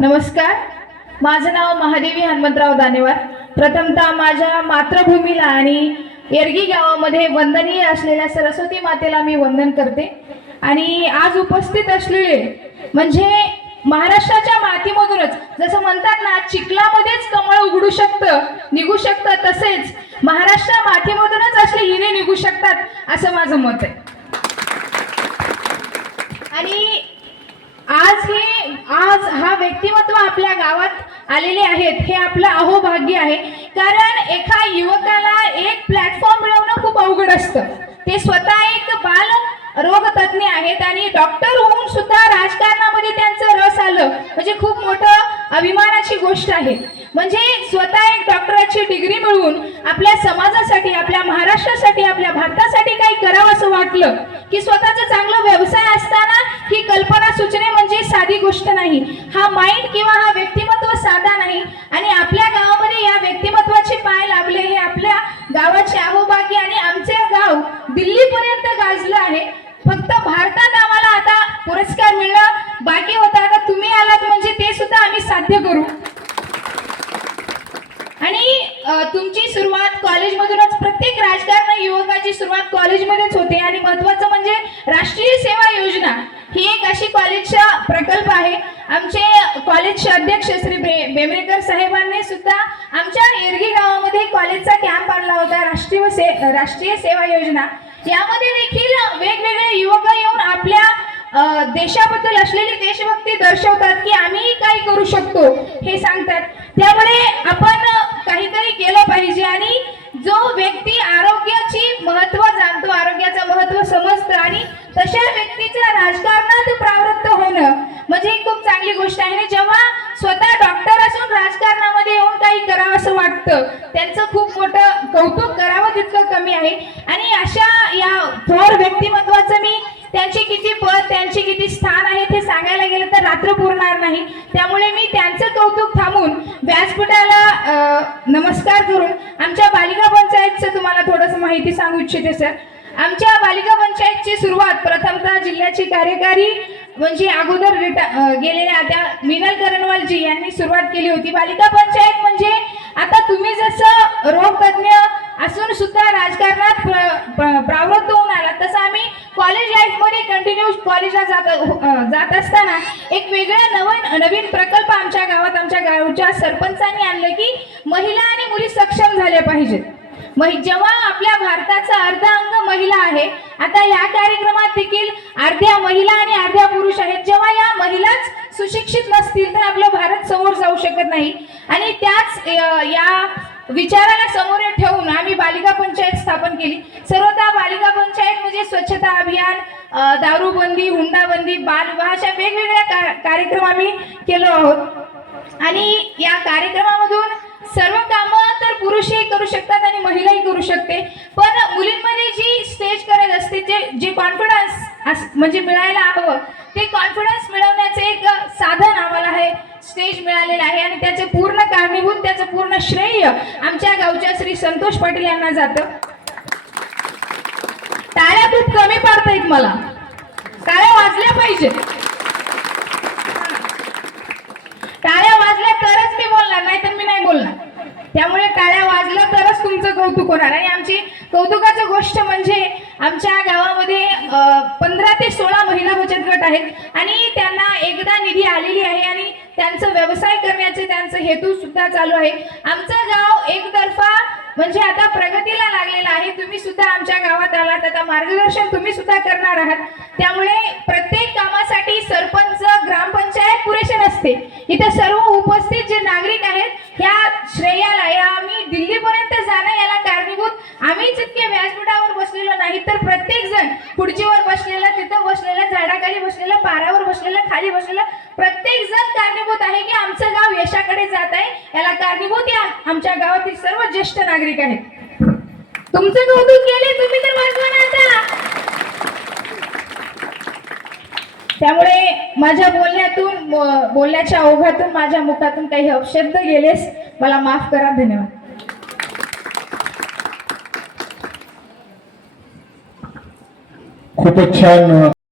नमस्कार. माझं नाव महादेवी हनुमंतराव दानेवार. प्रथमतः माझ्या मातृभूमीला आणि येरगी गावामध्ये वंदनीय असलेल्या सरस्वती मातेला मी वंदन करते. आणि आज उपस्थित असलेले म्हणजे महाराष्ट्राच्या मातीमधूनच जसं म्हणतात ना चिखलामध्येच कमळ उघडू शकतं निघू शकतं तसेच महाराष्ट्र मातीमधूनच असले हिरे निघू शकतात असं माझं मत आहे. आणि आज हे आज हा व्यक्तिमत्व आपल्या गावात आलेले आहेत हे आपलं अहोभाग्य आहे. कारण एका युवकाला एक प्लॅटफॉर्म मिळवणं खूप अवघड असतं. ते स्वतः एक बाल रोग आहेत आणि डॉक्टर होऊन सुद्धा राजकारणामध्ये त्यांचं रस आलं. म्हणजे खूप मोठं अभिमानाची गोष्ट आहे. म्हणजे स्वतः एक डॉक्टराची डिग्री मिळवून आपल्या समाजासाठी आपल्या महाराष्ट्रासाठी आपल्या भारतासाठी काही की स्वतःचा चांगला व्यवसाय असताना ही कल्पना सुचणे म्हणजे साधी गोष्ट नाही. हा माइंड किंवा हा व्यक्तिमत्व साधा नाही. आणि आपल्या गावामध्ये या व्यक्तिमत्वाचे पाय लाभले हे आपल्या गावाचे आहोबागी आणि आमचे गाव दिल्लीपर्यंत गाजलं आहे. फक्त भारतात आम्हाला आता पुरस्कार मिळणं बाकी होता. आता तुम्ही आलात म्हणजे ते सुद्धा आम्ही साध्य करू. आणि तुमची सुरुवात कॉलेजमधूनच सुरुवात कॉलेजमध्येच होते. आणि महत्वाचं म्हणजे राष्ट्रीय सेवा योजना ही एक अशी कॉलेजचा प्रकल्प आहे. आमचे कॉलेजचे अध्यक्ष श्री बे बेमरेकर साहेबांनी सुद्धा आमच्या येरगी गावामध्ये कॉलेजचा कॅम्प आणला होता. राष्ट्रीय से राष्ट्रीय सेवा योजना. यामध्ये देखील वेगवेगळे युवक येऊन आपल्या देशाबद्दल असलेली देशभक्ती दर्शवतात की आम्ही काही करू शकतो हे सांगतात. त्यामुळे आपण काहीतरी केलं पाहिजे आणि जो व्यक्ती महत्त्व आणि तशा व्यक्तीचं राजकारणात प्रावृत्त होणं म्हणजे ही खूप चांगली गोष्ट आहे. आणि जेव्हा स्वतः डॉक्टर असून राजकारणामध्ये येऊन काही करावं असं वाटतं त्यांचं खूप मोठं कौतुक करावं तितकं कमी आहे. आणि अशा या थोर व्यक्तिमत्वाचं मी त्यांची किती पद त्यांची किती स्थान आहे ते सांगायला गेलं तर रात्र पुरणार नाही. त्यामुळे मी त्यांचं कौतुक थांबून व्यासपीठाला नमस्कार करून आमच्या बालिका पंचायतचं तुम्हाला थोडंसं माहिती सांगू इच्छिते सर. आमच्या बालिका पंचायतची सुरुवात प्रथमतः जिल्ह्याची कार्यकारी म्हणजे अगोदर रिटा गेलेल्या त्या मिनल करणवालजी यांनी सुरुवात केली होती. बालिका पंचायत म्हणजे आता तुम्ही जसं रोगतज्ञ असून सुद्धा राजकारणात प्रवृत्त प्रावृत्त होऊन आला तसं आम्ही कॉलेज लाईफमध्ये कंटिन्यू कॉलेजला जात हो- जात असताना एक वेगळा नवीन नवीन प्रकल्प आमच्या गावात आमच्या गावच्या सरपंचांनी आणलं की महिला आणि मुली सक्षम झाल्या पाहिजेत. जेव्हा आपल्या भारताचा अर्धा अंग महिला आहे आता या कार्यक्रमात देखील अर्ध्या महिला आणि अर्ध्या पुरुष आहेत. जेव्हा या महिलाच सुशिक्षित नसतील तर आपलं भारत समोर जाऊ शकत नाही. आणि त्याच या विचाराला समोर ठेवून आम्ही बालिका पंचायत स्थापन केली. सर्वता बालिका पंचायत म्हणजे स्वच्छता अभियान दारूबंदी हुंडाबंदी बालविवाह अशा वेगवेगळ्या का- कार्यक्रम आम्ही केलो आहोत. आणि या कार्यक्रमामधून सर्व कामं पुरुषही करू शकतात आणि महिलाही करू शकते. पण मुलींमध्ये जी स्टेज करत असते जे जे कॉन्फिडन्स म्हणजे मिळायला हवं ते कॉन्फिडन्स मिळवण्याचे एक साधन आम्हाला हे स्टेज मिळालेलं आहे आणि त्याचे पूर्ण कारणीभूत त्याचं पूर्ण श्रेय आमच्या गावच्या श्री संतोष पाटील यांना जातं. टाळ्या खूप कमी पाडतायत मला. टाळ्या वाजल्या पाहिजेत टाळ्या वाजल्या तरच मी बोलणार नाही तर मी नाही बोलणार त्यामुळे टाळ्या वाजल्या तरच तुमचं कौतुक होणार. आणि आमची कौतुकाची गोष्ट म्हणजे आमच्या गावामध्ये पंधरा ते सोळा महिला बचत गट आहेत. आणि त्यांना एकदा निधी आलेली आहे आणि त्यांचं व्यवसाय करण्याचे त्यांचं हेतू सुद्धा चालू आहे. आमचं गाव एकतर्फा म्हणजे आता प्रगतीला लागलेलं आहे. तुम्ही सुद्धा आमच्या गावात आलात. आता मार्गदर्शन तुम्ही सुद्धा करणार आहात. त्यामुळे प्रत्येक कामासाठी सरपंच ग्रामपंचायत पुरेसे नसते. इथे सर्व उपस्थित जे नागरिक आहेत ह्या श्रेयाला या आम्ही दिल्ली आम्ही जितके व्यासपीठावर बसलेलो नाही तर प्रत्येक जण खुर्चीवर बसलेला तिथं बसलेला झाडाखाली बसलेला पारावर बसलेला खाली बसलेला प्रत्येक जण कारणीभूत आहे की आमचं गाव यशाकडे जात आहे. याला कारणीभूत या. आमच्या गावातील सर्व ज्येष्ठ नागरिक आहेत. तुमचं कौतुक केले तुम्ही तर वाजवा त्यामुळे माझ्या बोलण्यातून बोलण्याच्या ओघातून माझ्या मुखातून काही अपशब्द गेलेस. मला माफ करा. धन्यवाद. खूपच छान